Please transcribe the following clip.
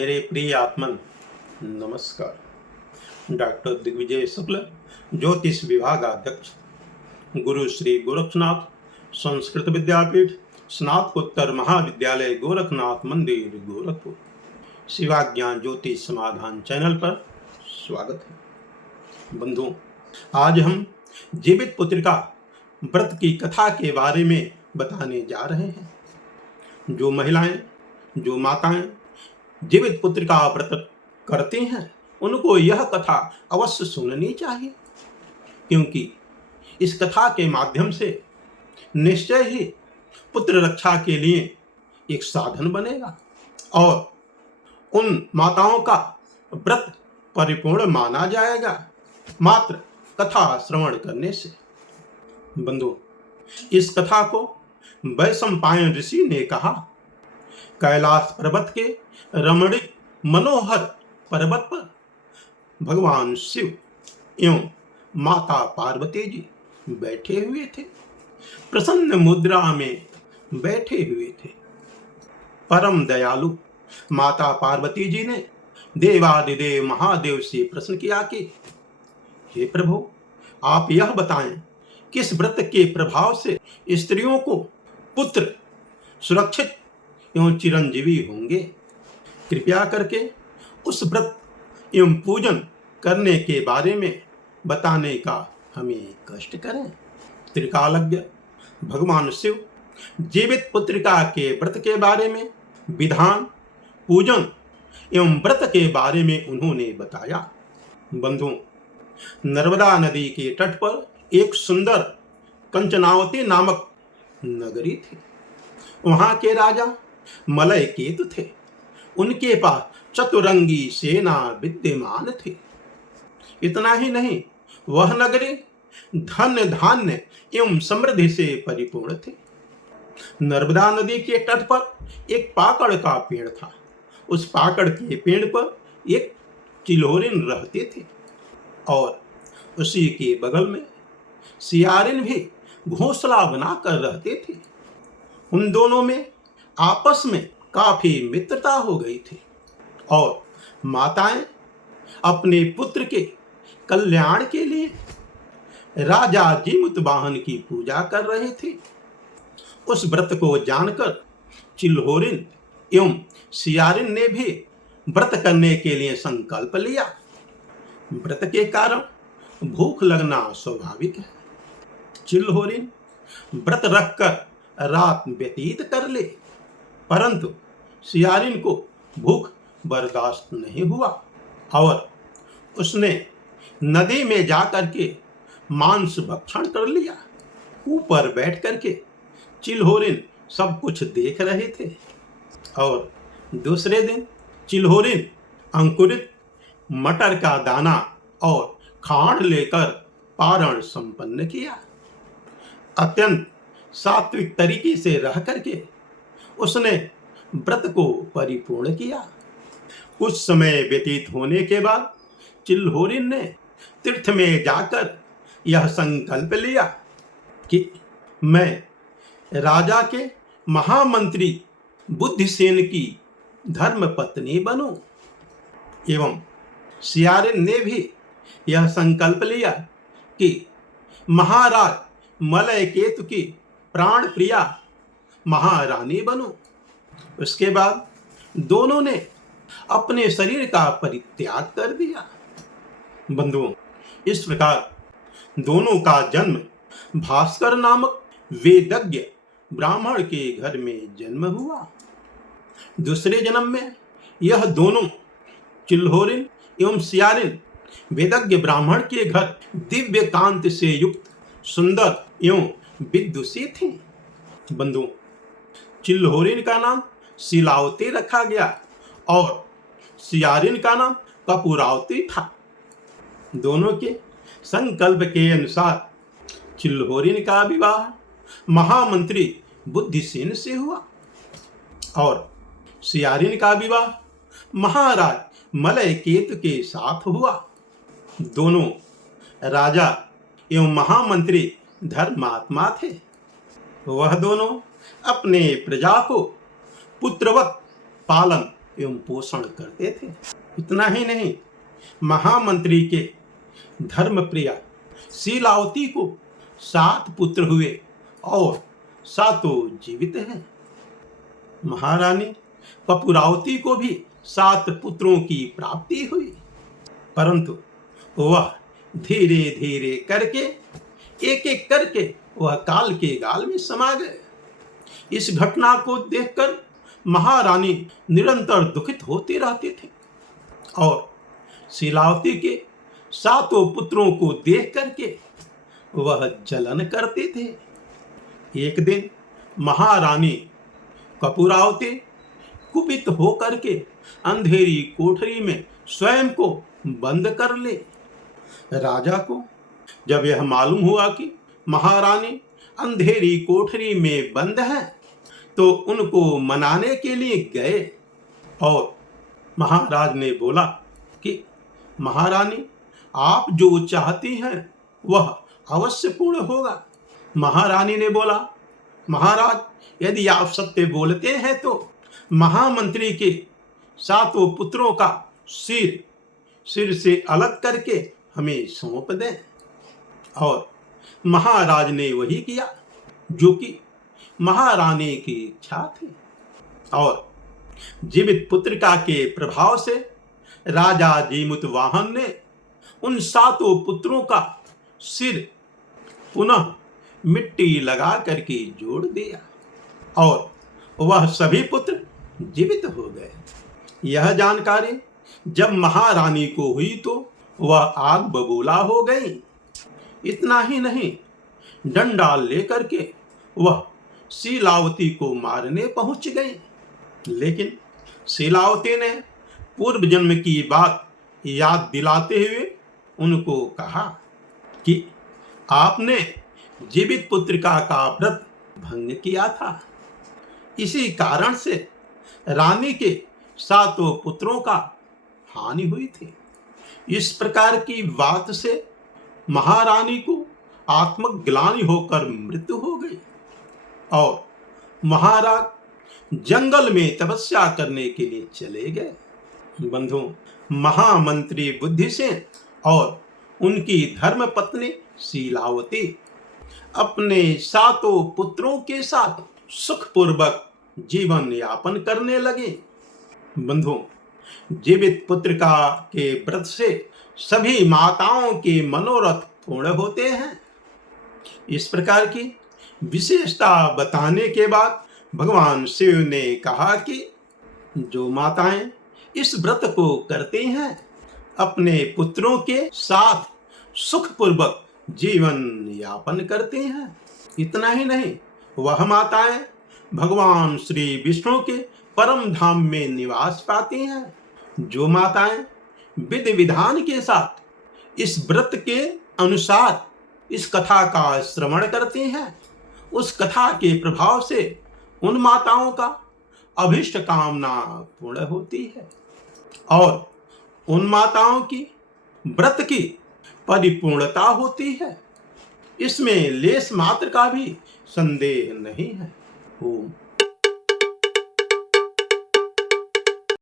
मेरे प्रिय आत्मन नमस्कार। डॉक्टर दिग्विजय शुक्ल, ज्योतिष विभागाध्यक्ष, गुरु श्री गोरखनाथ संस्कृत विद्यापीठ, स्नातकोत्तर महाविद्यालय गोरखनाथ मंदिर गोरखपुर। शिवाज्ञान ज्योतिष समाधान चैनल पर स्वागत है। बंधुओं, आज हम जीवित पुत्रिका व्रत की कथा के बारे में बताने जा रहे हैं। जो महिलाएं, जो माताएं जीवित पुत्रिका व्रत करती हैं, उनको यह कथा अवश्य सुननी चाहिए, क्योंकि इस कथा के माध्यम से निश्चय ही पुत्र रक्षा के लिए एक साधन बनेगा और उन माताओं का व्रत परिपूर्ण माना जाएगा मात्र कथा श्रवण करने से। बंधु, इस कथा को वैशंपायन ऋषि ने कहा, कैलाश पर्वत के रमणीक मनोहर पर्वत पर भगवान शिव एवं माता पार्वती जी बैठे हुए थे। प्रसन्न मुद्रा में बैठे हुए थे। परम दयालु माता पार्वती जी ने देवादिदेव महादेव से प्रश्न किया कि हे प्रभु, आप यह बताएं, किस व्रत के प्रभाव से स्त्रियों को पुत्र सुरक्षित एवं चिरंजीवी होंगे? कृपया करके उस व्रत एवं पूजन करने के बारे में बताने का हमें कष्ट करें। त्रिकालज्ञ भगवान शिव जीवित पुत्रिका के व्रत के बारे में, विधान, पूजन एवं व्रत के बारे में उन्होंने बताया। बंधुओं, नर्मदा नदी के तट पर एक सुंदर कंचनावती नामक नगरी थी। वहां के राजा मलय केतु थे। उनके पास चतुरंगी सेना विद्यमान थी। इतना ही नहीं, वह नगरी धन धान्य एवं समृद्धि से परिपूर्ण थी। नर्मदा नदी के तट पर एक पाकड़ का पेड़ था। उस पाकड़ के पेड़ पर एक चिल्होरिन रहते थे और उसी के बगल में सियारिन भी घोंसला बनाकर रहते थे। उन दोनों में आपस में काफी मित्रता हो गई थी और माताएं अपने पुत्र के कल्याण के लिए राजा जीमुतवाहन की पूजा कर रही थी। उस व्रत को जानकर चिल्होरिन एवं सियारिन ने भी व्रत करने के लिए संकल्प लिया। व्रत के कारण भूख लगना स्वाभाविक है। चिल्होरिन व्रत रखकर रात व्यतीत कर ले, परंतु सियारिन को भूख बर्दाश्त नहीं हुआ और उसने नदी में जाकर के मांस भक्षण कर लिया। ऊपर बैठ करके चिल्होरिन सब कुछ देख रहे थे और दूसरे दिन चिल्होरिन अंकुरित मटर का दाना और खांड लेकर पारण संपन्न किया। अत्यंत सात्विक तरीके से रह करके उसने व्रत को परिपूर्ण किया। कुछ समय व्यतीत होने के बाद चिल्होरिन ने तीर्थ में जाकर यह संकल्प लिया कि मैं राजा के महामंत्री बुद्धिसेन की धर्म पत्नी बनूं। एवं सियारिन ने भी यह संकल्प लिया कि महाराज मलय केतु की प्राण प्रिया महारानी बनूं। उसके बाद दोनों ने अपने शरीर का परित्याग कर दिया। बंधुओं, इस प्रकार दोनों का जन्म भास्कर नामक वेदज्ञ ब्राह्मण के घर में जन्म हुआ। दूसरे जन्म में यह दोनों चिल्होरिन एवं सियारिन वेदज्ञ ब्राह्मण के घर दिव्य कांति से युक्त सुंदर एवं विदुषी थी। बंधुओं, चिल्होरिन का नाम शिलावती रखा गया और सियारिन का नाम कपूरावती था। दोनों के संकल्प के अनुसार चिल्होरिन का विवाह महामंत्री बुद्धिसेन से हुआ और सियारिन का विवाह महाराज मलय केतु के साथ हुआ। दोनों राजा एवं महामंत्री धर्मात्मा थे। वह दोनों अपने प्रजा को पुत्रवत पालन एवं पोषण करते थे। इतना ही नहीं, महामंत्री के धर्मप्रिया शीलावती को 7 पुत्र हुए और 7 जीवित हैं। महारानी कपूरावती को भी 7 पुत्रों की प्राप्ति हुई, परंतु वह धीरे धीरे करके एक एक करके वह काल के गाल में समा गए। इस घटना को देखकर महारानी निरंतर दुखित होती रहती थी और शीलावती के 7 पुत्रों को देख करके वह जलन करते थे। एक दिन महारानी कपूरावती कुपित होकर के अंधेरी कोठरी में स्वयं को बंद कर ले। राजा को जब यह मालूम हुआ कि महारानी अंधेरी कोठरी में बंद है, तो उनको मनाने के लिए गए और महाराज ने बोला कि महारानी, आप जो चाहती हैं वह अवश्य पूर्ण होगा। महारानी ने बोला, महाराज, यदि आप सत्य बोलते हैं तो महामंत्री के 7 पुत्रों का सिर से अलग करके हमें सौंप दें। और महाराज ने वही किया जो कि महारानी की इच्छा थी और जीवित पुत्रिका के प्रभाव से राजा जीमुतवाहन ने उन 7 पुत्रों का सिर पुनः मिट्टी लगा करके जोड़ दिया और वह सभी पुत्र जीवित हो गए। यह जानकारी जब महारानी को हुई तो वह आग बबूला हो गई। इतना ही नहीं, डंडा लेकर के वह शीलावती को मारने पहुंच गई, लेकिन शीलावती ने पूर्व जन्म की बात याद दिलाते हुए उनको कहा कि आपने जीवित पुत्रिका का व्रत भंग किया था, इसी कारण से रानी के 7 पुत्रों का हानि हुई थी। इस प्रकार की बात से महारानी को आत्मग्लानि होकर मृत्यु हो गई और महाराज जंगल में तपस्या करने के लिए चले गए। बंधु, महामंत्री बुद्धिसेन और उनकी धर्मपत्नी शीलावती अपने 7 पुत्रों के साथ सुखपूर्वक जीवन यापन करने लगे। बंधु, जीवित पुत्रिका के व्रत से सभी माताओं के मनोरथ पूर्ण होते हैं। इस प्रकार की विशेषता बताने के बाद भगवान शिव ने कहा कि जो माताएं इस व्रत को करती हैं, अपने पुत्रों के साथ सुखपूर्वक जीवन यापन करती हैं। इतना ही नहीं, वह माताएं भगवान श्री विष्णु के परम धाम में निवास पाती हैं। जो माताएं विधि विधान के साथ इस व्रत के अनुसार इस कथा का श्रवण करती हैं, उस कथा के प्रभाव से उन माताओं का अभिष्ट कामना पूर्ण होती है और उन माताओं की व्रत की परिपूर्णता होती है। इसमें लेश मात्र का भी संदेह नहीं है। ओम